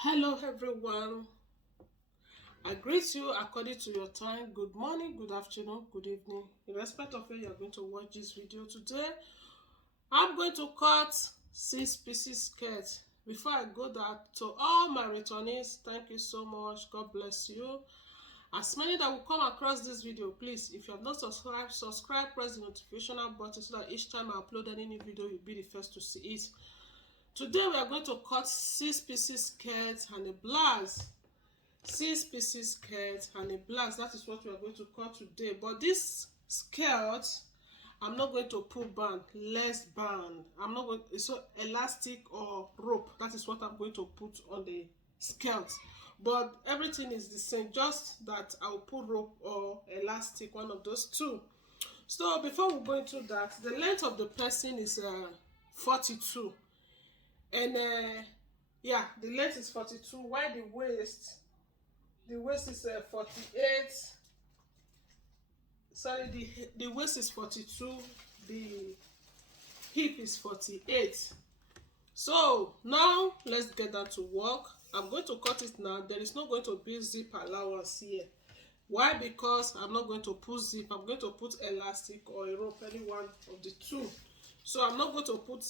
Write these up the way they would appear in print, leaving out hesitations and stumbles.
Hello everyone, I greet you according to your time. Good morning, good afternoon, good evening. In respect of where you are going to watch this video today, I'm going to cut 6 pieces skirt. Before I go that, to all my returnees, thank you so much. God bless you. As many that will come across this video, please, if you have not subscribe, press the notification button so that each time I upload any new video, you'll be the first to see it. Today we are going to cut 6 pieces skirt and a blouse. 6 pieces skirt and a blouse. That is what we are going to cut today. But this skirt, I'm not going to put band, less band. I'm not going so elastic or rope. That is what I'm going to put on the skirt. But everything is the same, just that I'll put rope or elastic, one of those two. So before we go into that, the length of the person is 42. And yeah, the length is 42, while the waist is 48. Sorry, the waist is 42, the hip is 48. So now let's get down to work. I'm going to cut it now. There is not going to be zip allowance here. Why? Because I'm not going to put zip. I'm going to put elastic or a rope, any one of the two. So I'm not going to put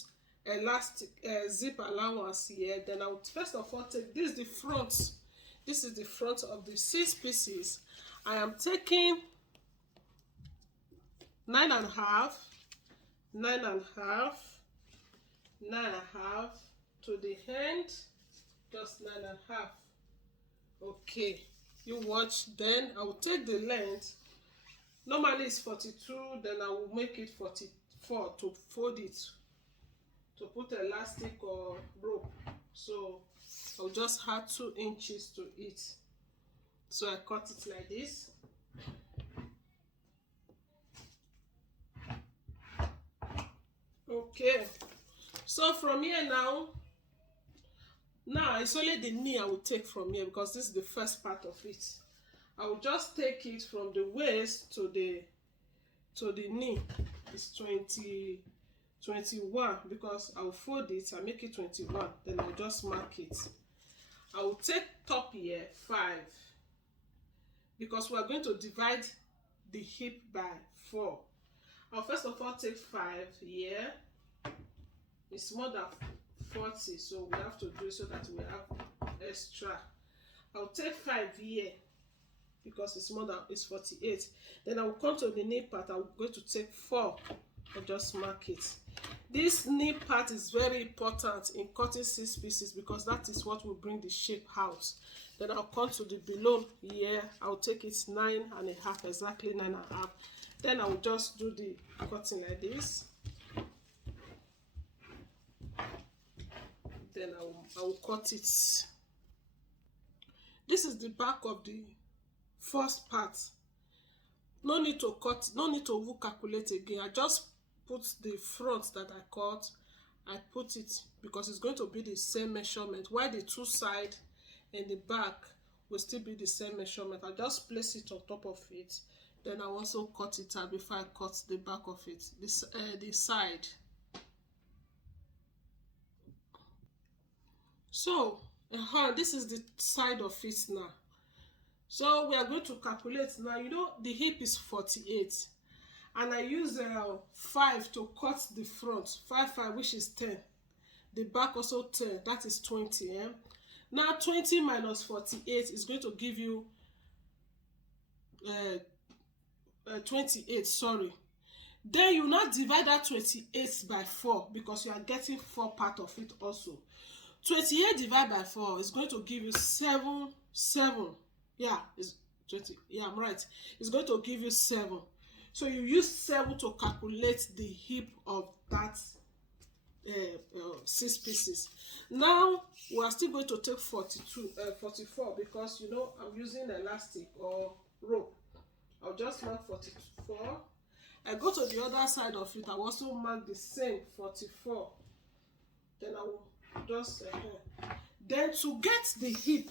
elastic zip allowance here. Then I would first of all take this is the front. This is the front of the 6 pieces. I am taking 9.5, 9.5, 9.5 to the end, just 9.5. Okay, you watch. Then I will take the length. Normally it's 42, then I will make it 44 to fold it, to put elastic or rope. So I'll just add 2 inches to it. So I cut it like this. Okay, so from here now it's only the knee I will take from here, because this is the first part of it. I will just take it from the waist to the knee. It's 21, because I will fold it and make it 21. Then I'll just mark it. I will take top here 5, because we are going to divide the hip by 4. I'll first of all take 5 here. It's more than 40, so we have to do it so that we have extra. I'll take 5 here, because it's 48. Then I will come to the knee part. I'm going to take 4. I'll just mark it. This knee part is very important in cutting 6 pieces, because that is what will bring the shape out. Then I'll come to the below here. I'll take it 9.5, exactly 9.5. Then I will just do the cutting like this. Then I will cut it. This is the back of the first part. No need to cut, no need to calculate again. I just put the front that I cut. I put it because it's going to be the same measurement, while the 2 sides and the back will still be the same measurement. I just place it on top of it. Then I also cut it out before I cut the back of it, the side. So this is the side of it now. So we are going to calculate now. You know, the hip is 48, and I use 5 to cut the front. 5, which is 10. The back also 10. That is 20. Now 20 minus 48 is going to give you 28. Sorry. Then you now divide that 28 by 4, because you are getting 4 part of it also. 28 divided by 4 is going to give you 7. Yeah, it's 20. Yeah, I'm right. It's going to give you 7. So you use 7 to calculate the hip of that 6 pieces. Now we are still going to take 44, because you know I'm using elastic or rope. I'll just mark 44. I go to the other side of it. I also mark the same 44. Then I will just then to get the hip,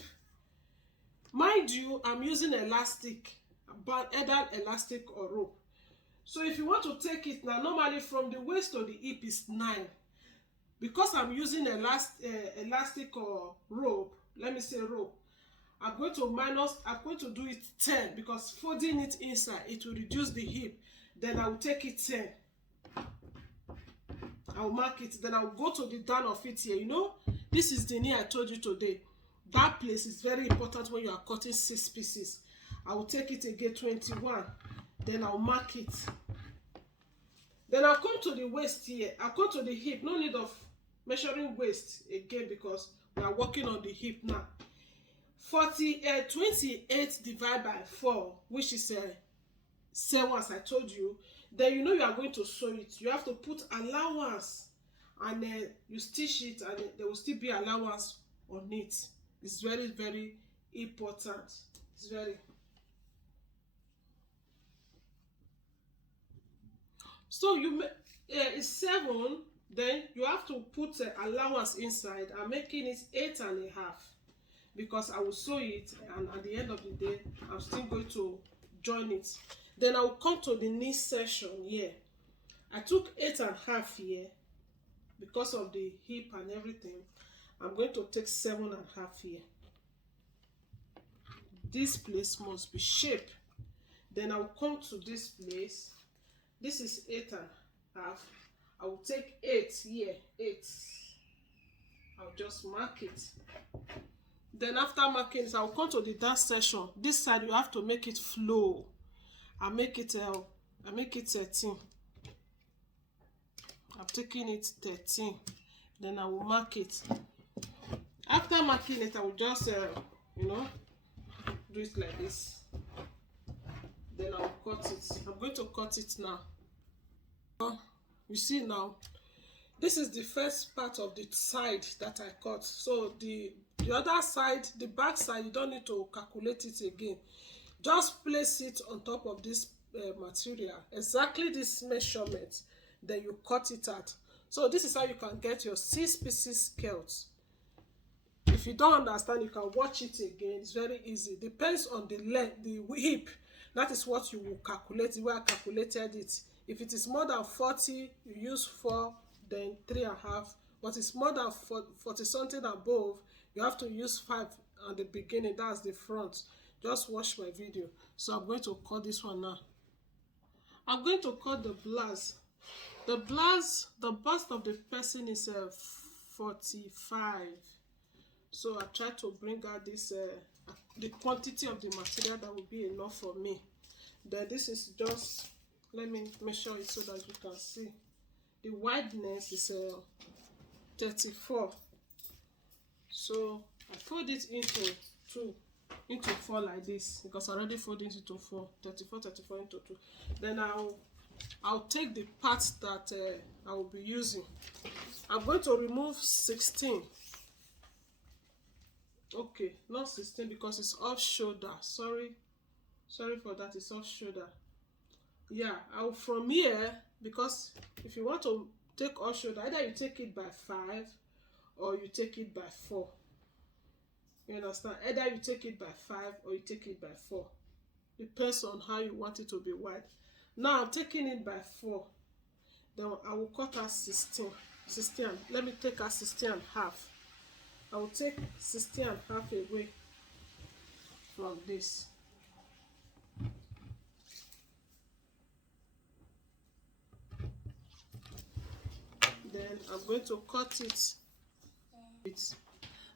mind you, I'm using elastic, but either elastic or rope. So if you want to take it now, normally from the waist to the hip is 9. Because I'm using elastic or rope, let me say row, I'm going to do it 10, because folding it inside, it will reduce the hip. Then I will take it 10. I will mark it. Then I will go to the down of it here. You know, this is the knee I told you today. That place is very important when you are cutting 6 pieces. I will take it again, 21. Then I'll mark it. Then I'll come to the waist here. I'll come to the hip. No need of measuring waist again, because we are working on the hip now. 28 divided by 4, which is 7, as I told you. Then you know you are going to sew it. You have to put allowance, and then you stitch it, and there will still be allowance on it. It's very, very important. It's very. So you it's 7. Then you have to put allowance inside. I'm making it 8.5, because I will sew it, and at the end of the day, I'm still going to join it. Then I will come to the knee section here. I took 8.5 here because of the hip and everything. I'm going to take 7.5 here. This place must be shaped. Then I will come to this place. This is 8.5. I will take 8 here. 8. I'll just mark it. Then after marking it, I will come to the down section. This side you have to make it flow. I make it 13. I'm taking it 13. Then I will mark it. After marking it, I will just you know, do it like this. Then I will cut it. I'm going to cut it now. You see now, this is the first part of the side that I cut. So the other side, the back side, you don't need to calculate it again. Just place it on top of this material, exactly this measurement. Then you cut it out. So this is how you can get your 6 pieces skirt. If you don't understand, you can watch it again. It's very easy. Depends on the length, the hip. That is what you will calculate. The way I calculated it. If it is more than 40, you use 4, then 3.5. But it's more than 40 something above, you have to use 5 at the beginning. That's the front. Just watch my video. So I'm going to cut this one now. I'm going to cut the blouse. The blouse, the bust of the person is 45. So I try to bring out this the quantity of the material that will be enough for me. Then this is just, let me measure it so that you can see. The wideness is 34. So I fold it into 4 like this, because I already folded it into 4. 34 into 2. Then I'll take the parts that I will be using. I'm going to remove 16. Okay, not 16 because it's off shoulder. Sorry for that. It's off shoulder. Yeah, I'll from here, because if you want to take off shoulder, either you take it by 5 or you take it by 4. You understand? Either you take it by 5 or you take it by 4. Depends on how you want it to be wide. Now I'm taking it by 4. Then I will cut out 16. Let me take out 16.5. I will take 16.5 away from this. Then I'm going to cut it.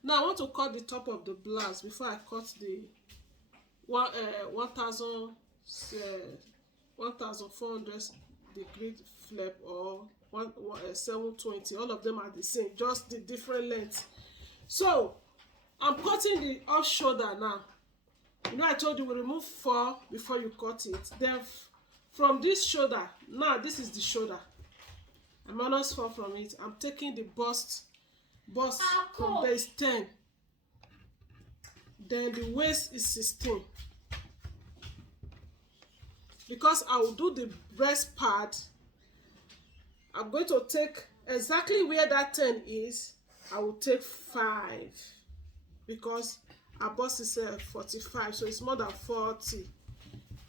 Now I want to cut the top of the blouse before I cut the 1400 degree flap or 720. All of them are the same, just the different length. So I'm cutting the off shoulder now. You know I told you we remove 4 before you cut it. Then from this shoulder, now this is the shoulder. I minus 4 from it. I'm taking the bust from there is 10. Then the waist is 16. Because I will do the breast part, I'm going to take exactly where that 10 is. I will take 5 because our bust is 45, so it's more than 40.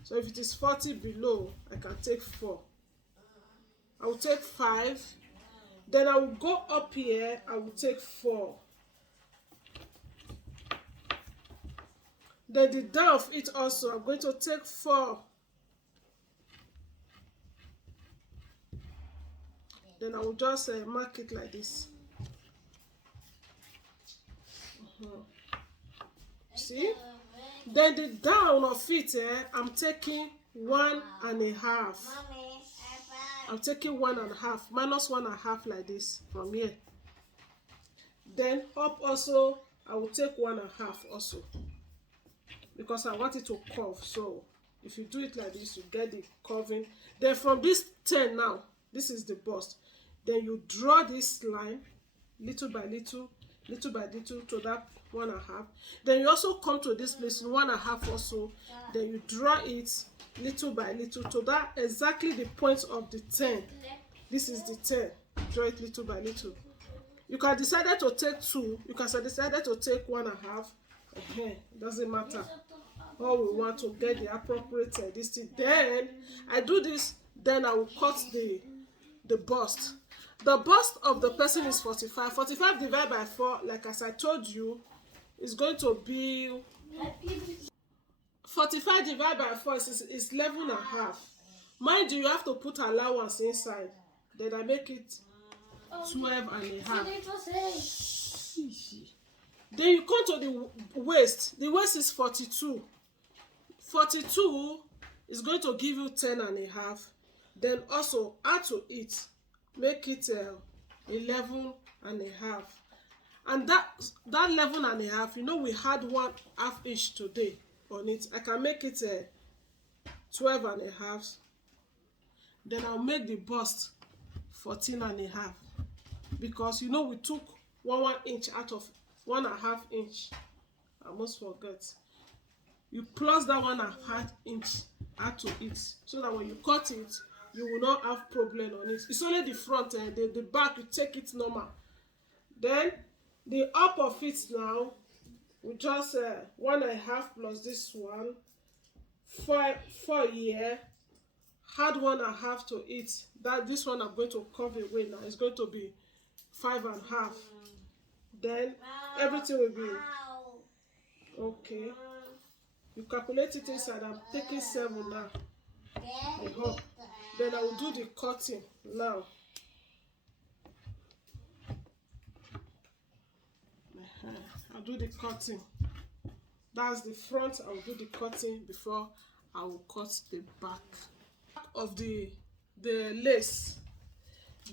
So if it is 40 below, I can take 4. I will take 5. Then I will go up here. I will take 4. Then the down of it also, I'm going to take 4. Then I will just mark it like this. See? Then the down of it, I'm taking 1.5. I'm taking 1.5, minus 1.5 like this from here. Then up also, I will take 1.5 also, because I want it to curve. So if you do it like this, you get the curving. Then from this 10 now, this is the bust. Then you draw this line little by little to that 1.5. Then you also come to this place in 1.5 also. Then you draw it little by little to that exactly the point of the 10. This is the 10. Draw it little by little. You can decide to take 2. You can decide to take 1.5. It doesn't matter. All we want to get the appropriate this thing. Then I do this. Then I will cut the bust. The bust of the person is 45. 45 divided by 4, like as I told you, is going to be 45 divided by 4 is 11.5. Mind you, you have to put allowance inside. Then I make it 12.5. Then you come to the waist. The waist is 42. 42 is going to give you 10.5. Then also add to it, make it 11.5. And that 11.5, you know, we had 1/2 inch today on it. I can make it 12.5. Then I'll make the bust 14.5, because you know we took 1 inch out of 1.5 inch. I almost forget. You plus that 1.5 inch add to it, so that when you cut it, you will not have problem on it. It's only the front and the back, you take it normal. Then the up of it now, we just 1.5 plus this one, 4 here. Add 1.5 to it. That this one I'm going to curve away now. It's going to be 5.5. Then everything will be okay. You calculate it inside. I'm taking 7 now. Then I will do the cutting now. I'll do the cutting. That's the front. I will do the cutting before I will cut the back of the lace.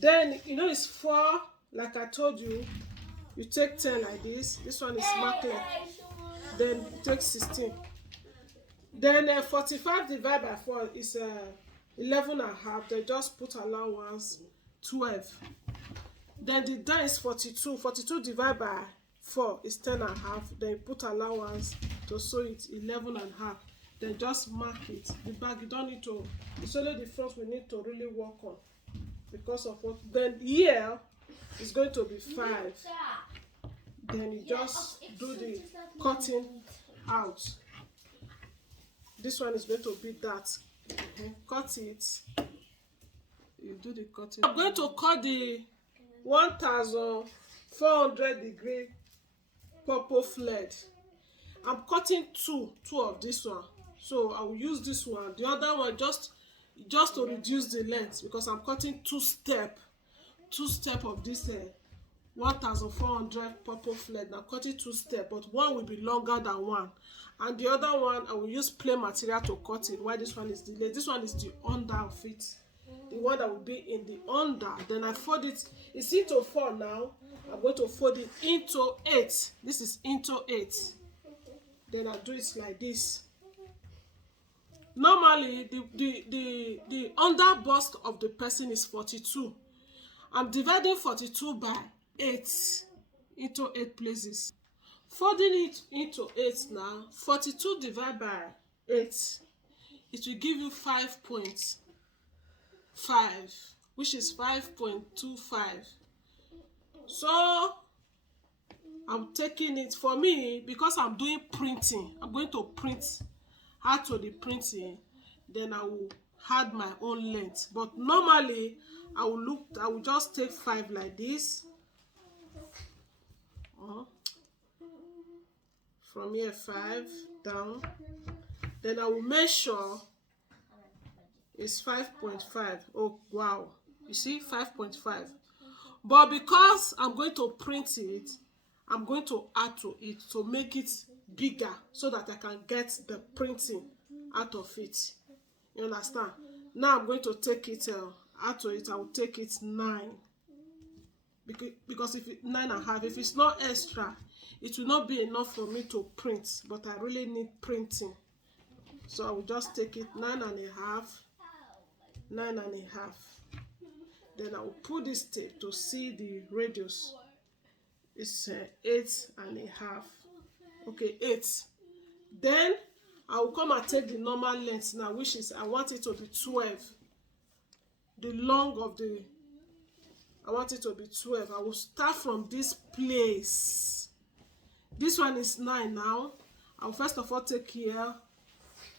Then you know it's 4, like I told you. You take 10 like this. This one is marklet. Then you take 16. Then 45 divided by 4 is 11.5. Then just put allowance 12. Then the down is 42. 42 divided by 4 is 10.5. Then you put allowance to sew it 11.5. Then just mark it. The back, you don't need to. It's only the front we need to really work on, because of what. Then here is going to be 5. Then you just do the cutting out. This one is going to be that. Cut it. You do the cutting. I'm going to cut the 1400 degree purple flared. I'm cutting two of this one, so I will use this one. The other one just to reduce the length, because I'm cutting two step of this 1400 purple flared. I'm cutting 2 steps, but one will be longer than one, and the other one I will use plain material to cut it. Why this one is delayed? This one is the under of it, the one that will be in the under. Then I fold it. It's into 4 now. I'm going to fold it into 8. This is into 8. Then I do it like this. Normally the under bust of the person is 42. I'm dividing 42 by 8 into 8 places. Folding it into 8 now. 42 divided by 8, it will give you 5.5, which is 5.25. So I'm taking it, for me, because I'm doing printing, I'm going to print, add to the printing, then I will add my own length. But normally I will just take 5 like this, from here 5 down. Then I will measure it's 5.5. Oh wow, you see 5.5. But because I'm going to print it, I'm going to add to it to make it bigger so that I can get the printing out of it. You understand? Now I'm going to take it out of it. I will take it 9, because if it 9.5, if it's not extra, it will not be enough for me to print. But I really need printing, so I will just take it 9.5, 9.5. Then I will put this tape to see the radius. It's 8.5. Okay, 8. Then I will come and take the normal length now, which is I want it to be 12. The long of the I want it to be 12. I will start from this place. This one is 9 now. I will first of all take here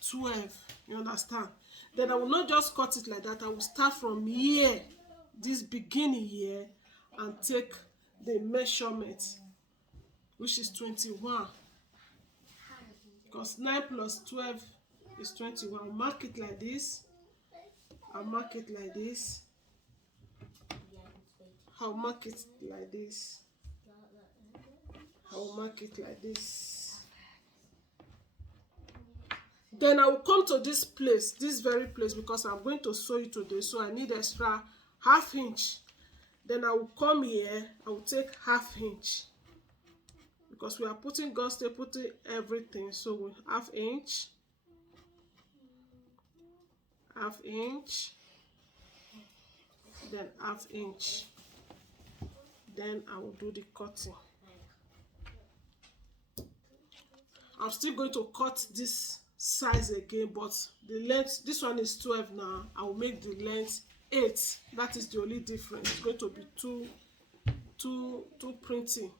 12. You understand? Then I will not just cut it like that. I will start from here, this beginning here, and take the measurement, which is 21. Because 9 plus 12 is 21. I'll mark it like this. I'll mark it like this. I'll mark it like this. I'll mark it like this. Then I will come to this place, this very place, because I'm going to sew it today, so I need extra ½ inch. Then I will come here, I will take ½ inch, because we are putting gauze tape, putting everything, so we ½ inch, ½ inch, then ½ inch. Then I will do the cutting. I'm still going to cut this size again, but the length, this one is 12 now. I will make the length 8. That is the only difference. It's going to be two printing.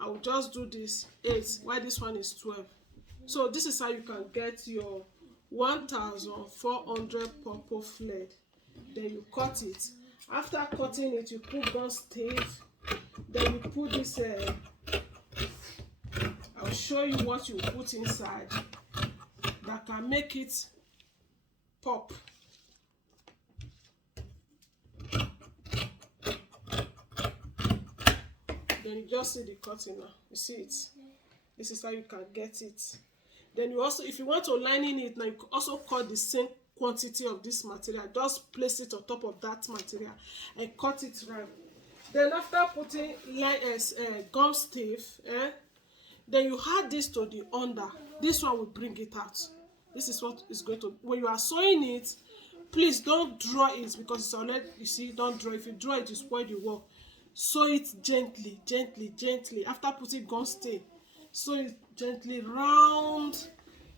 I will just do this 8 while this one is 12. So this is how you can get your 1400 purple thread. Then you cut it. After cutting it, you put gauze tape. Then you put this I'll show you what you put inside that can make it pop. Then you just see the cutting now. You see it? This is how you can get it. Then you also, if you want to lining it now, you can also cut the same quantity of this material. Just place it on top of that material and cut it round. Then after putting gum stiff, then you add this to the under. This one will bring it out. This is what is going to, when you are sewing it, please don't draw it, because it's already, you see, don't draw. If you draw it, you spoil the work. Sew it gently, gently, gently. After putting gum stiff, sew it gently round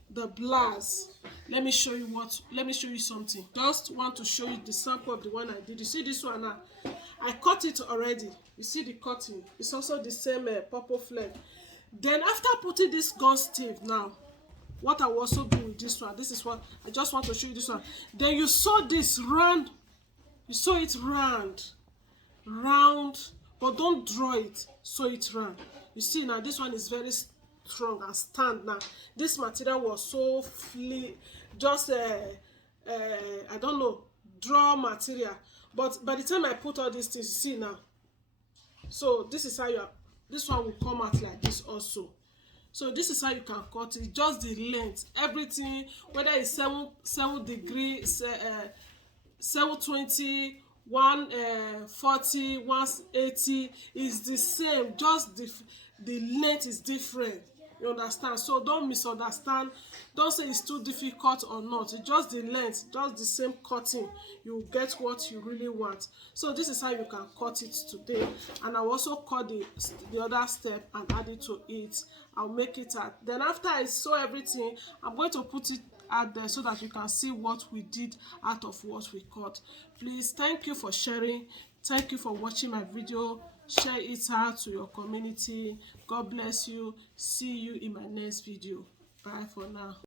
the blouse. Let me show you something. Just want to show you the sample of the one I did. You see this one now? I cut it already. You see the cutting. It's also the same purple thread. Then after putting this gum stiff now, what I will also do with this one, this is what I just want to show you, this one. Then you sew this round. You sew it round, but don't draw it. Sew it round. You see now, this one is very strong and stand now. This material was so just I don't know, draw material. But by the time I put all these things, you see now. So this is how this one will come out like this also. So this is how you can cut it. Just the length, everything, whether it's 7 degrees, 720, 140, 180 is the same. Just the length is different. You understand? So don't misunderstand. Don't say it's too difficult or not. It's just the length, just the same cutting. You get what you really want. So this is how you can cut it today. And I'll also cut the other step and add it to it. I'll make it out. Then after I sew everything, I'm going to put it out there so that you can see what we did out of what we cut. Please, thank you for sharing. Thank you for watching my video. Share it out to your community. God bless you. See you in my next video. Bye for now.